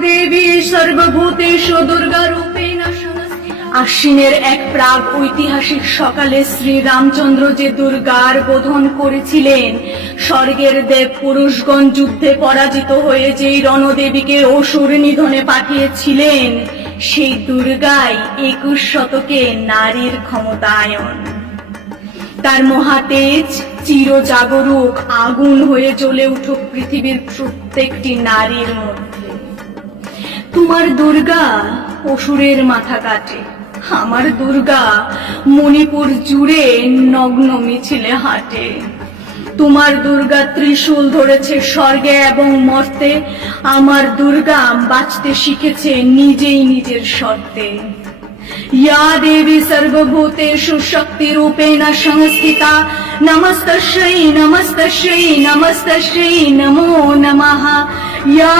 দেবী সর্বভূতেষু দুর্গা রূপেণ সংস্থিতা। আশ্বিনের এক প্রাগ ঐতিহাসিক সকালে শ্রী রামচন্দ্র যে দুর্গার বোধন করেছিলেন, স্বর্গের দেব পুরুষগণ যুদ্ধে পরাজিত হয়ে যেই রণদেবীকে অসুর নিধনে পাঠিয়েছিলেন, সেই দুর্গাই 21 শতকে নারীর ক্ষমতায়ন। তার মহাতেজ চিরজাগরুক আগুন হয়ে জ্বলে উঠুক পৃথিবীর প্রত্যেকটি নারীর মধ্যে। তোমার দুর্গা অসুরের মাথা কাটে, আমার দুর্গা মণিপুর জুড়ে নগ্ন মিছিলে হাঁটে। তোমার দুর্গা ত্রিশূল ধরেছে স্বর্গে এবং মর্তে, আমার দুর্গা বাঁচতে শিখেছে নিজেই নিজের শর্তে। या देवी सर्वभूतेषु शक्तिरूपेण संस्थिता नमस्तस्यै नमस्तस्यै नमस्तस्यै नमो नमः। या